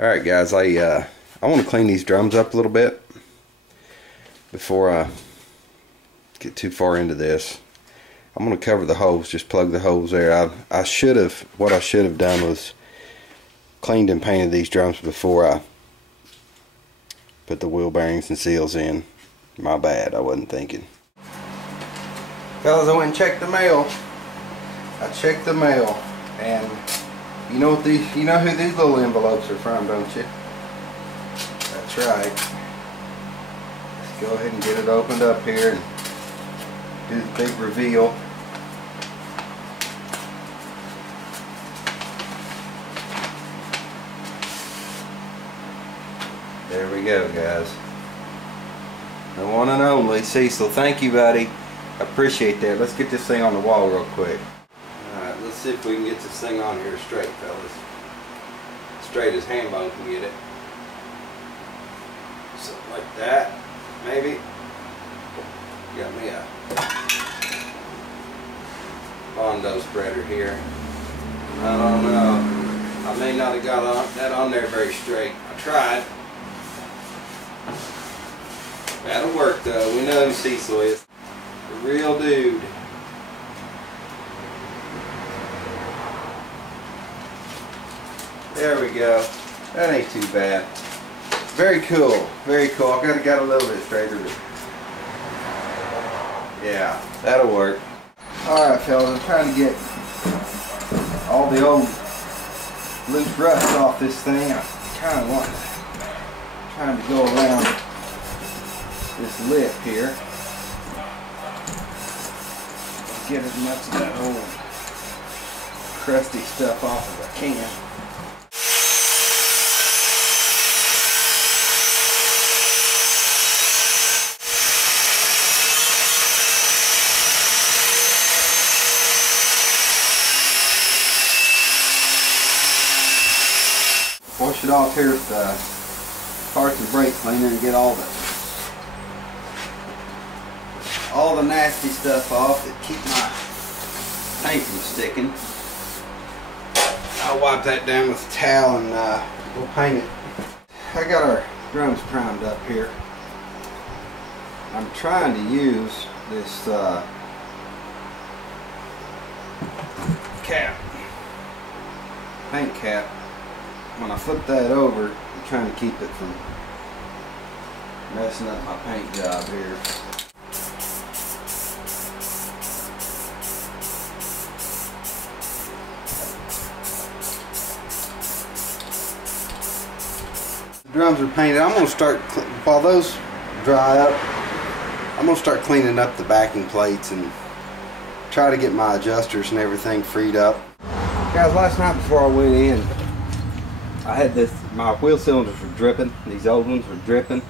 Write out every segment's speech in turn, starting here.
Alright guys, I want to clean these drums up a little bit before I get too far into this. I'm going to cover the holes, just plug the holes there. What I should have done was cleaned and painted these drums before I put the wheel bearings and seals in. My bad, I wasn't thinking. Fellas, I went and checked the mail. I checked the mail, and you know who these little envelopes are from, don't you? That's right. Let's go ahead and get it opened up here and do the big reveal. There we go, guys. The one and only Cecil. Thank you, buddy. I appreciate that. Let's get this thing on the wall real quick. Alright, let's see if we can get this thing on here straight, fellas. Straight as Hambone can get it. Something like that, maybe. Got me a Bondo spreader here. I don't know. I may not have got that on there very straight. I tried. That'll work though. We know who Cecil is. The real dude. There we go. That ain't too bad. Very cool. Very cool. I got a little bit straighter. Yeah, that'll work. Alright fellas, I'm trying to get all the old loose rust off this thing. I kind of trying to go around this lip here. Get as much of that old crusty stuff off as I can. Wash it off here with parts and brake cleaner and get all the nasty stuff off that keep my paint from sticking. I'll wipe that down with a towel and we'll paint it. I got our drums primed up here. I'm trying to use this cap, paint cap. When I flip that over, I'm trying to keep it from messing up my paint job here. The drums are painted. I'm going to start, while those dry up, I'm going to start cleaning up the backing plates and try to get my adjusters and everything freed up. Guys, last night before I went in, I had my wheel cylinders were dripping. These old ones were dripping.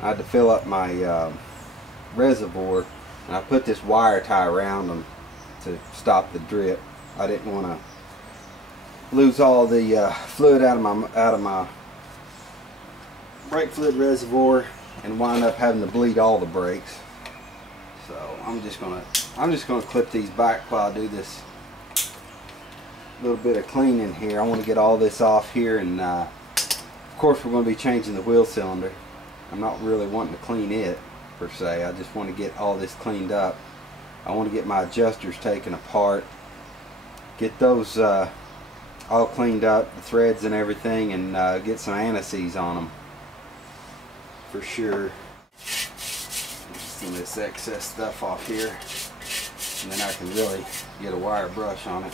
I had to fill up my reservoir, and I put this wire tie around them to stop the drip. I didn't want to lose all the fluid out of my brake fluid reservoir and wind up having to bleed all the brakes. So I'm just gonna clip these back while I do this little bit of cleaning here. I want to get all this off here, and of course we're going to be changing the wheel cylinder. I'm not really wanting to clean it per se. I just want to get all this cleaned up. I want to get my adjusters taken apart, get those all cleaned up, the threads and everything, and get some anti-seize on them for sure. Get some of this excess stuff off here, and then I can really get a wire brush on it.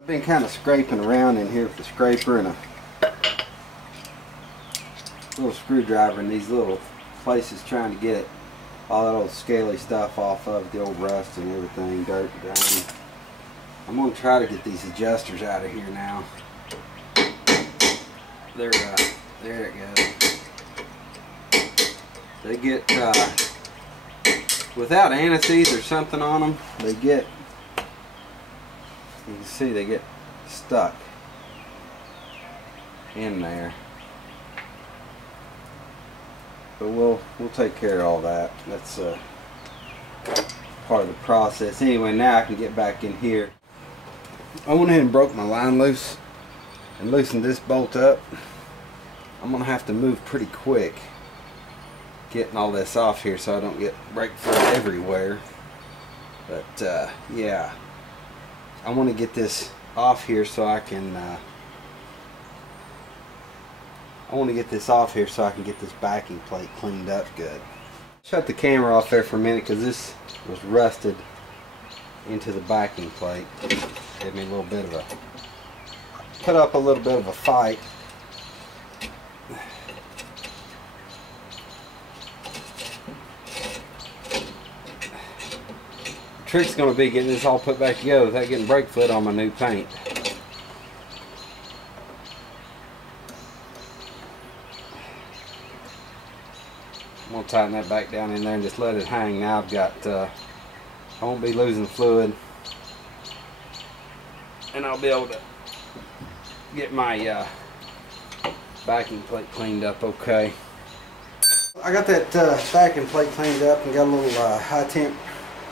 I've been kind of scraping around in here with the scraper and a little screwdriver in these little places, trying to get all that old scaly stuff off of the old rust and everything, dirt down. I'm going to try to get these adjusters out of here now. There it goes. They get without anti-seize or something on them, they get, you can see they get stuck in there. But we'll take care of all that. That's part of the process. Anyway, now I can get back in here. I went ahead and broke my line loose, and loosen this bolt up, I'm gonna have to move pretty quick getting all this off here so I don't get brake fluid everywhere. But yeah, I want to get this off here so I can get this backing plate cleaned up good. Shut the camera off there for a minute because this was rusted into the backing plate. Gave me a little bit of a, put up a little bit of a fight. The trick's going to be getting this all put back together without getting brake fluid on my new paint. I'm going to tighten that back down in there and just let it hang. Now I've got, I won't be losing fluid, and I'll be able to get my backing plate cleaned up okay. I got that backing plate cleaned up and got a little high temp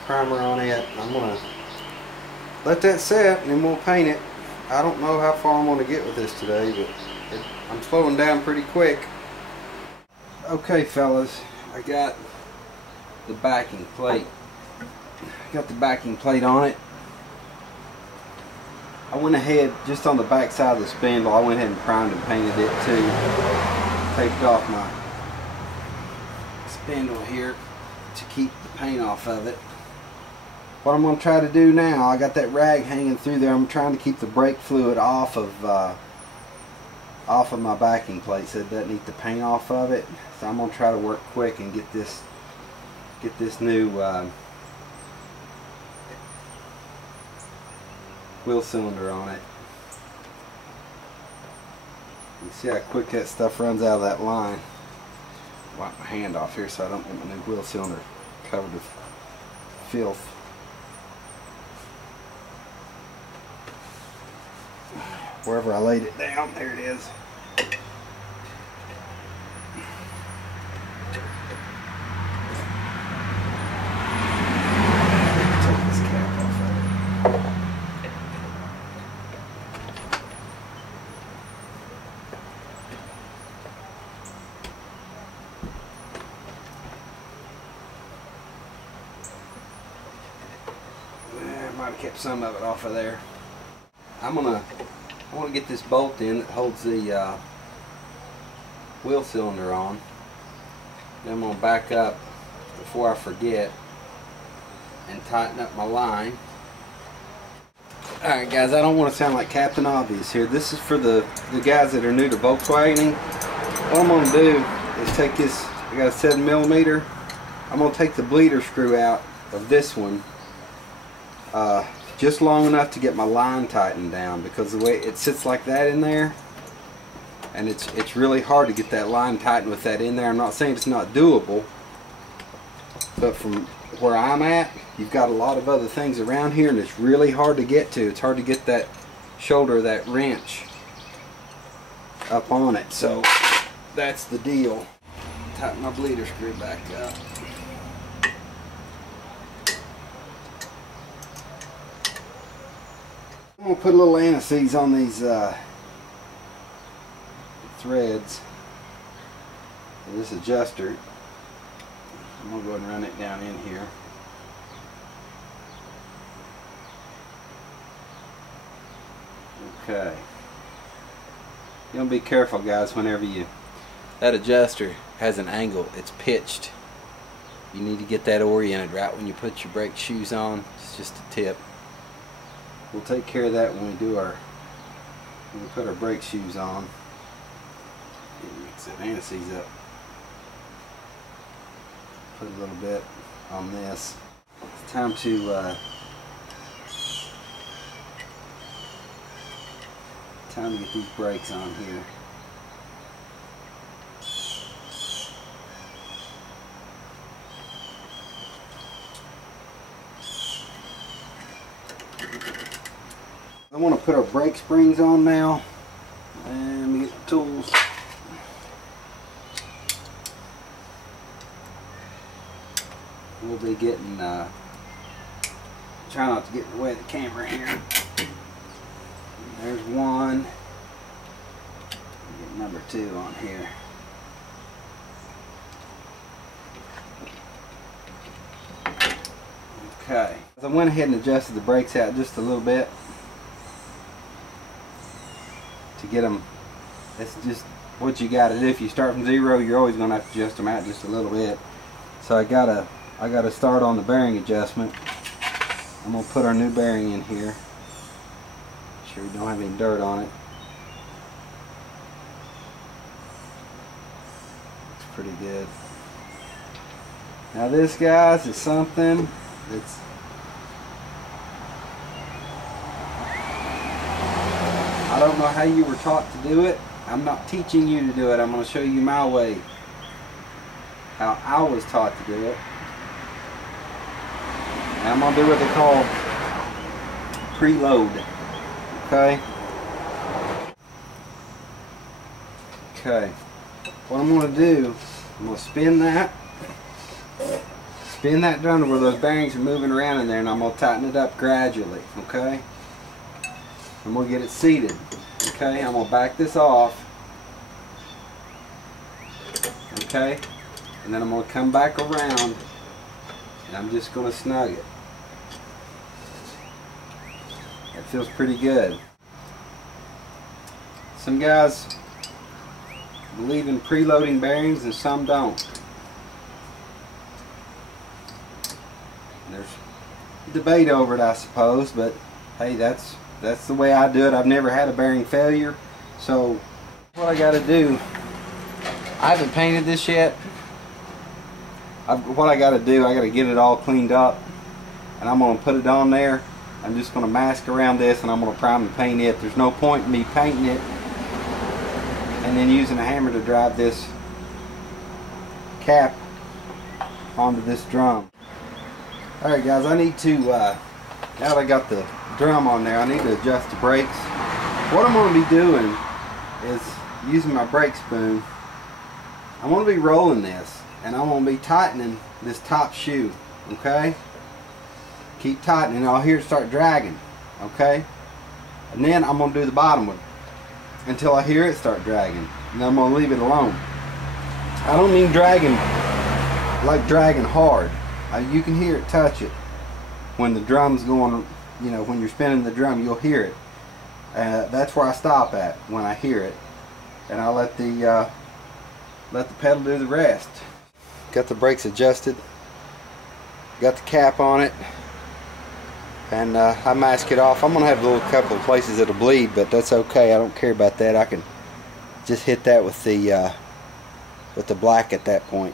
primer on it. I'm going to let that set and then we'll paint it. I don't know how far I'm going to get with this today, but I'm slowing down pretty quick. Okay fellas, I got the backing plate. Got the backing plate on it. I went ahead, just on the back side of the spindle, I went ahead and primed and painted it too. Taped off my spindle here to keep the paint off of it. What I'm going to try to do now, I got that rag hanging through there. I'm trying to keep the brake fluid off of my backing plate so it doesn't eat the paint off of it. So I'm going to try to work quick and get this new wheel cylinder on it. You see how quick that stuff runs out of that line. Wipe my hand off here so I don't get my new wheel cylinder covered with filth. Wherever I laid it down, there it is. Take this cap off of it. I might have kept some of it off of there. I want to get this bolt in that holds the wheel cylinder on. Then I'm going to back up before I forget and tighten up my line. Alright guys, I don't want to sound like Captain Obvious here. This is for the guys that are new to Volkswagening. What I'm going to do is take this, I got a 7mm. I'm going to take the bleeder screw out of this one. Just long enough to get my line tightened down, because the way it sits like that in there, and it's really hard to get that line tightened with that in there. I'm not saying it's not doable, but from where I'm at, you've got a lot of other things around here and it's really hard to get to. It's hard to get that shoulder, that wrench up on it. So that's the deal. Tighten my bleeder screw back up. I'm going to put a little anti-seize on these threads and this adjuster. I'm going to go ahead and run it down in here. Okay. You want to be careful guys whenever that adjuster has an angle, it's pitched. You need to get that oriented right when you put your brake shoes on. It's just a tip. We'll take care of that when we put our brake shoes on. Mix that anti-seize up. Put a little bit on this. It's time to get these brakes on here. I want to put our brake springs on now, and get the tools. We'll be getting, try not to get in the way of the camera here. There's one, too on here. Okay. I went ahead and adjusted the brakes out just a little bit to get them. That's just what you got to do. If you start from zero, you're always going to have to adjust them out just a little bit. So I gotta start on the bearing adjustment. I'm gonna put our new bearing in here. Make sure we don't have any dirt on it. Looks pretty good. Now this, guys, is something that's I don't know how you were taught to do it. I'm not teaching you to do it. I'm going to show you my way. How I was taught to do it. And I'm going to do what they call preload. Okay? Okay. What I'm going to do, I'm going to spin that drum to where those bearings are moving around in there, and I'm going to tighten it up gradually. Okay? I'm going to get it seated. Okay? I'm going to back this off. Okay? And then I'm going to come back around and I'm just going to snug it. It feels pretty good. Some guys believe in preloading bearings and some don't. There's debate over it, I suppose, but hey, that's the way I do it. I've never had a bearing failure. So what I got to do, I haven't painted this yet. What I got to do, I got to get it all cleaned up, and I'm going to put it on there. I'm just going to mask around this, and I'm going to prime and paint it. There's no point in me painting it and then using a hammer to drive this cap onto this drum. Alright guys, I need to, now that I got the drum on there, I need to adjust the brakes. What I'm going to be doing is using my brake spoon. I'm going to be rolling this, and I'm going to be tightening this top shoe, okay? Keep tightening, and I'll hear it start dragging, okay? And then I'm going to do the bottom one until I hear it start dragging, and then I'm going to leave it alone. I don't mean dragging like dragging hard. You can hear it touch it when the drum's going, you know, when you're spinning the drum, you'll hear it. That's where I stop at when I hear it, and I'll let the pedal do the rest. Got the brakes adjusted, got the cap on it, and I mask it off. I'm gonna have a little couple of places that'll bleed, but that's okay. I don't care about that. I can just hit that with the black at that point.